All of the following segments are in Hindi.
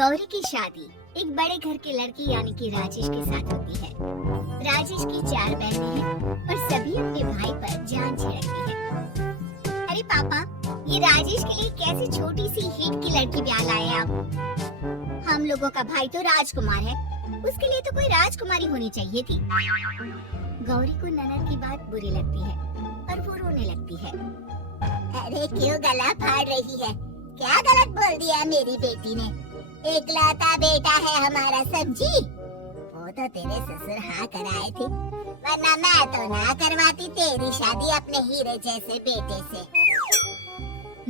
गौरी की शादी एक बड़े घर के लड़के यानी कि राजेश के साथ होती है। राजेश की 4 बहनें हैं और सभी अपने भाई पर जान छिड़कती है। अरे पापा, ये राजेश के लिए कैसी छोटी सी हिट की लड़की ब्याह लाए आप? हम लोगों का भाई तो राजकुमार है, उसके लिए तो कोई राजकुमारी होनी चाहिए थी। गौरी को ननद की बात बुरी लगती है और वो रोने लगती है। अरे क्यों गला फाड़ रही है? क्या गलत बोल दिया मेरी बेटी ने? एकलौता बेटा है हमारा समझी? वो तो तेरे ससुर हाँ कराए थे, वरना मैं तो ना करवाती तेरी शादी अपने हीरे जैसे बेटे से।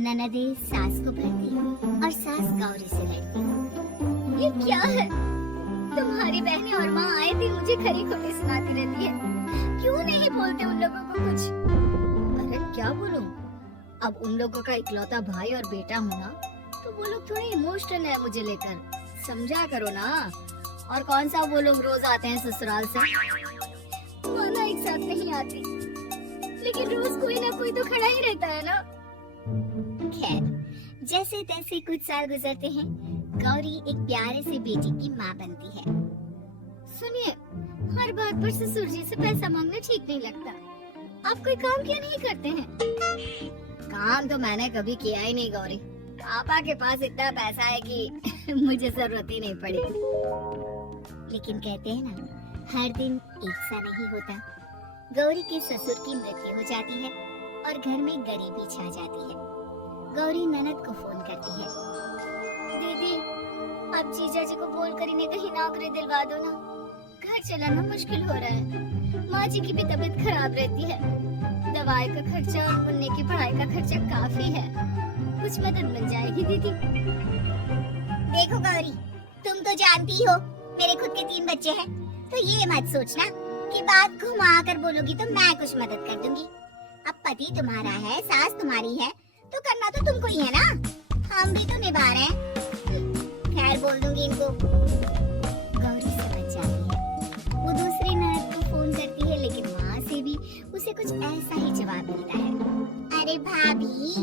ननदे सास को भरती और सास गौरी से लड़ती। ये क्या है? तुम्हारी बहनें और माँ आए थे मुझे खरी खोटी सुनाती रहती है, क्यों नहीं बोलते उन लोगों को कुछ? अरे क्या बोलूं? अब उन लोगों का इकलौता भाई और बेटा होना, तो वो लोग थोड़े इमोशनल है मुझे लेकर, समझा करो ना। और कौन सा वो लोग रोज आते हैं ससुराल से? माना एक साथ नहीं आते, लेकिन रोज कोई ना कोई तो खड़ा ही रहता है ना। खैर, जैसे तैसे कुछ साल गुजरते हैं, गौरी एक प्यारे से बेटी की माँ बनती है। सुनिए, हर बात पर ससुर जी से पैसा मांगना ठीक नहीं लगता। आप कोई काम क्यों नहीं करते हैं? काम तो मैंने कभी किया ही नहीं गौरी, पापा के पास इतना पैसा है कि मुझे जरूरत ही नहीं पड़ी। लेकिन कहते हैं ना, हर दिन एक सा नहीं होता। गौरी के ससुर की मृत्यु हो जाती है और घर में गरीबी छा जाती है। गौरी ननद को फोन करती है। दीदी, अब जीजा जी को बोलकर इन्हें कहीं नौकरी दिलवा दो ना, घर चलाना मुश्किल हो रहा है। माँ जी की भी तबीयत खराब रहती है, दवाई का खर्चा और मुन्ने की पढ़ाई का खर्चा काफी है, कुछ मदद मिल जाएगी दीदी। देखो गौरी, तुम तो जानती हो मेरे खुद के 3 बच्चे हैं, तो ये मत सोचना कि बात घुमा कर बोलोगी तो मैं कुछ मदद कर दूंगी। अब पति तुम्हारा है, सास तुम्हारी है, तो करना तो तुमको ही है ना, हम भी तो निभा रहे हैं। खैर, बोल दूंगी इनको। गौरी समझ जाती है। वो दूसरी ननद को फोन करती है, लेकिन माँ से भी उसे कुछ ऐसा ही जवाब मिलता है। अरे भाभी,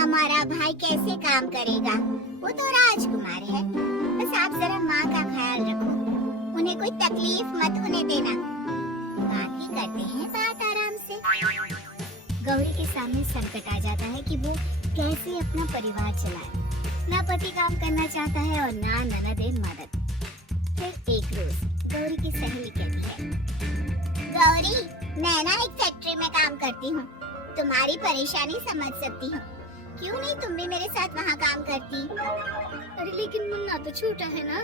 हमारा भाई कैसे काम करेगा? वो तो राजकुमार है, बस आप जरा माँ का ख्याल रखो, उन्हें कोई तकलीफ मत होने देना, बाकी करते हैं बात आराम से। गौरी के सामने संकट आ जाता है कि वो कैसे अपना परिवार चलाए। ना पति काम करना चाहता है और ना ननद मदद। फिर एक रोज गौरी की सहेली कहती है, गौरी, मैं ना एक फैक्ट्री में काम करती हूँ, तुम्हारी परेशानी समझ सकती हूँ, क्यों नहीं तुम भी मेरे साथ वहाँ काम करती? अरे लेकिन मुन्ना तो छोटा है ना।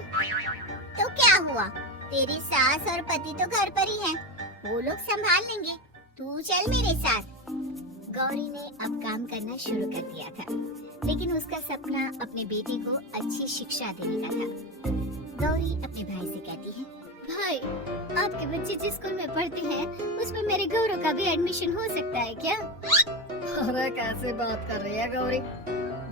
तो क्या हुआ, तेरी सास और पति तो घर पर ही हैं, वो लोग संभाल लेंगे, तू चल मेरे साथ। गौरी ने अब काम करना शुरू कर दिया था, लेकिन उसका सपना अपने बेटी को अच्छी शिक्षा देने का था। गौरी अपने भाई से कहती है, भाई, आपके बच्चे जिस स्कूल में पढ़ते हैं उसमें मेरे गौरव का भी एडमिशन हो सकता है क्या? अरे कैसे बात कर रही है गौरी,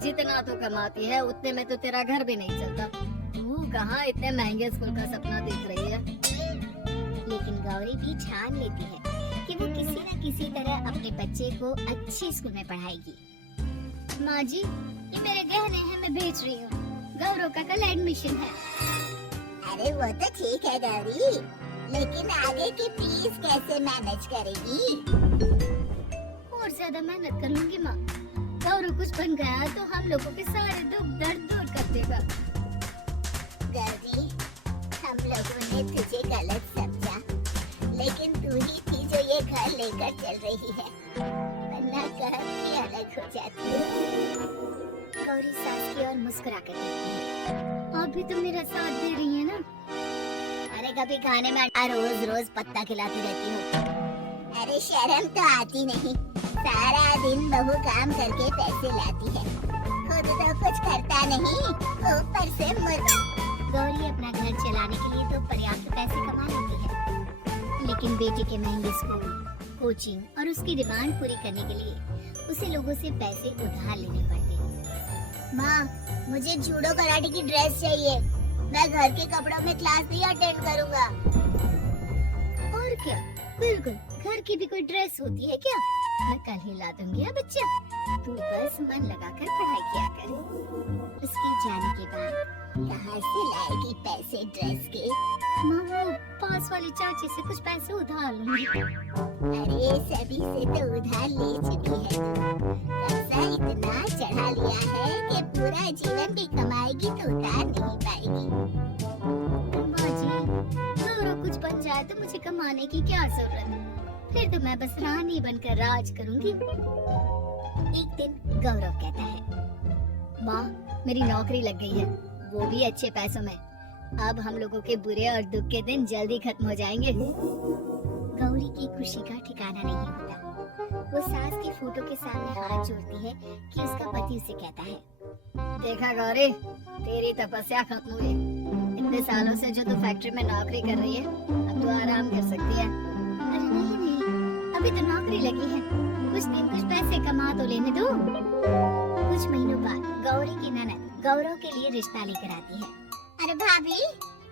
जितना तो कमाती है उतने में तो तेरा घर भी नहीं चलता, तू कहाँ इतने महंगे स्कूल का सपना देख रही है? लेकिन गौरी भी ठान लेती है कि वो किसी न किसी तरह अपने बच्चे को अच्छे स्कूल में पढ़ाएगी। माँ जी, ये मेरे गहने हैं, मैं बेच रही हूँ, गौरव का कल एडमिशन है। अरे वो तो ठीक है गौरी, लेकिन आगे की फीस कैसे मैनेज करेगी? और ज्यादा मेहनत कर लूंगी माँ, गौरव कुछ बन गया तो हम लोगों के सारे दुख दर्द दूर कर देगा। गौरी, हम लोगों ने तुझे गलत समझा, लेकिन तू ही थी जो ये घर लेकर चल रही है, वरना घर ही अलग हो जाती है। गौरी सास की ओर मुस्कुरा कर देखती है, आप भी तो मेरा साथ दे रही है ना? अरे कभी खाने में रोज रोज पत्ता खिलाती रहती हो। अरे शर्म तो आती नहीं, सारा दिन बहू काम करके पैसे लाती है, खुद तो कुछ करता नहीं, ऊपर से मुझे। गौरी अपना घर चलाने के लिए तो पर्याप्त पैसे कमा लेती है, लेकिन बेटे के महंगे स्कूल, कोचिंग और उसकी डिमांड पूरी करने के लिए उसे लोगों से पैसे उधार लेने पड़ते। माँ, मुझे जूडो कराटे की ड्रेस चाहिए, मैं घर के कपड़ों में क्लास नहीं अटेंड करूँगा। और क्या, बिल्कुल, घर की भी कोई ड्रेस होती है क्या? मैं कल ही ला दूंगी बच्चा, तू बस मन लगाकर पढ़ाई किया कर। उसके जाने के बाद कहाँ से लाएगी पैसे ड्रेस के? माँ वो पास वाली चाची से कुछ पैसे उधार लूंगी। अरे सभी से तो उधार ले चुकी है तू। कर्जा इतना चढ़ा लिया है कि पूरा जीवन भी कमाएगी तो उतार नहीं पाएगी। माँ जी गौरव कुछ बन जाए तो मुझे कमाने की क्या जरूरत है, फिर तो मैं बस रानी बनकर राज करूंगी। एक दिन गौरव कहता है, माँ मेरी नौकरी लग गई है, वो भी अच्छे पैसों में। अब हम लोगों के बुरे और दुख के दिन जल्दी खत्म हो जाएंगे। गौरी की खुशी का ठिकाना नहीं होता। वो सास के फोटो के सामने हाथ जोड़ती है कि उसका पति उसे कहता है, देखा गौरी, तेरी तपस्या खत्म हुई। इतने सालों से जो तू फैक्ट्री में नौकरी कर रही है, अब तू आराम कर सकती है। अरे नहीं नहीं, अभी तो नौकरी लगी है, कुछ दिन कुछ पैसे कमा तो लेने दो। कुछ महीनों बाद गौरी की ननद गौरव के लिए रिश्ता लेकर आती है। अरे भाभी,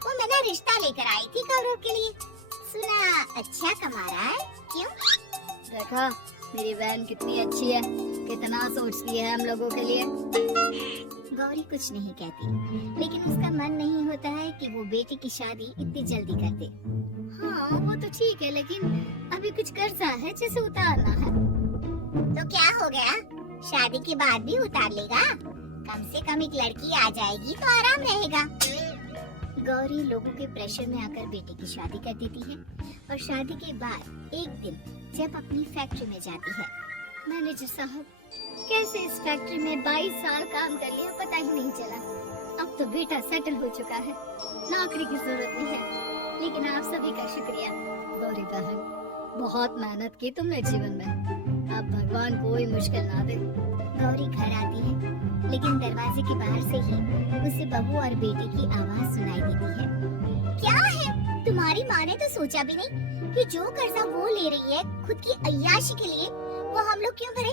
वो मैंने रिश्ता लेकर आई थी गौरव के लिए, सुना अच्छा कमा रहा है, क्यों? देखा मेरी बहन कितनी अच्छी है, कितना सोचती है हम लोगों के लिए। गौरी कुछ नहीं कहती, लेकिन उसका मन नहीं होता है कि वो बेटी की शादी इतनी जल्दी कर दे। हाँ वो तो ठीक है, लेकिन अभी कुछ कर्जा है जिसे उतारना है। तो क्या हो गया, शादी के बाद भी उतार लेगा? कम से कम एक लड़की आ जाएगी तो आराम रहेगा। गौरी लोगों के प्रेशर में आकर बेटी की शादी कर देती है और शादी के बाद एक दिन जब अपनी फैक्ट्री में जाती है, मैनेजर साहब कैसे इस फैक्ट्री में 22 साल काम कर लिया पता ही नहीं चला। अब तो बेटा सेटल हो चुका है, नौकरी की जरूरत नहीं है, लेकिन आप सभी का शुक्रिया। गौरी बहन बहुत मेहनत की तुमने जीवन में, अब भगवान कोई मुश्किल ना दे। गौरी घर आती है, लेकिन दरवाजे के बाहर से ही उसे बहू और बेटे की आवाज सुनाई देती है। क्या है, तुम्हारी माँ ने तो सोचा भी नहीं कि जो कर्जा वो ले रही है खुद की अय्याशी के लिए, वो हम लोग क्यों भरे?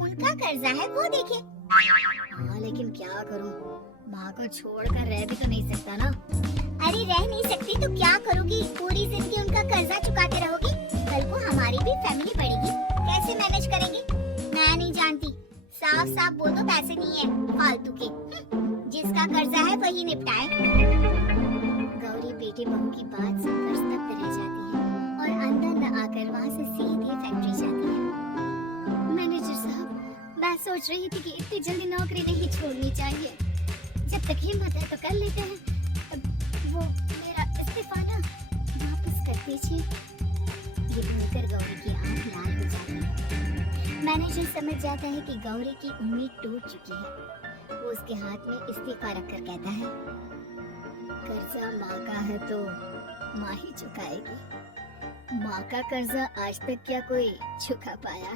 उनका कर्जा है वो देखे। हाँ लेकिन क्या करूँ, माँ को छोड़कर रह भी तो नहीं सकता ना। अरे रह नहीं सकती तो क्या करोगी? पूरी जिंदगी उनका कर्जा चुकाते रहोगी? कल को हमारी भी फैमिली बढ़ेगी, कैसे मैनेज करेंगी? मैं नहीं जानती, साफ साफ बोल दो पैसे नहीं है फालतू के। जिसका कर्जा है वही निपटाए। गौरी बेटे बहू की बात सुनकर स्तब्ध रह जाती है और अंदर न आकर वहाँ से सीधे फैक्ट्री जाती है। मैनेजर साहब मैं सोच रही थी कि इतनी जल्दी नौकरी नहीं छोड़नी चाहिए, जब तक हिम्मत है तो कर लेते हैं। वो मेरा इस्तीफा ना वापस कर दीजिए। ये बोलकर गौरी की आंख लाल हो जाती है। मैनेजर समझ जाता है कि गौरी की उम्मीद टूट चुकी है। वो उसके हाथ में इस्तीफा रखकर कहता है, कर्जा माँ का है तो माँ ही चुकाएगी। माँ का कर्जा आज तक क्या कोई चुका पाया?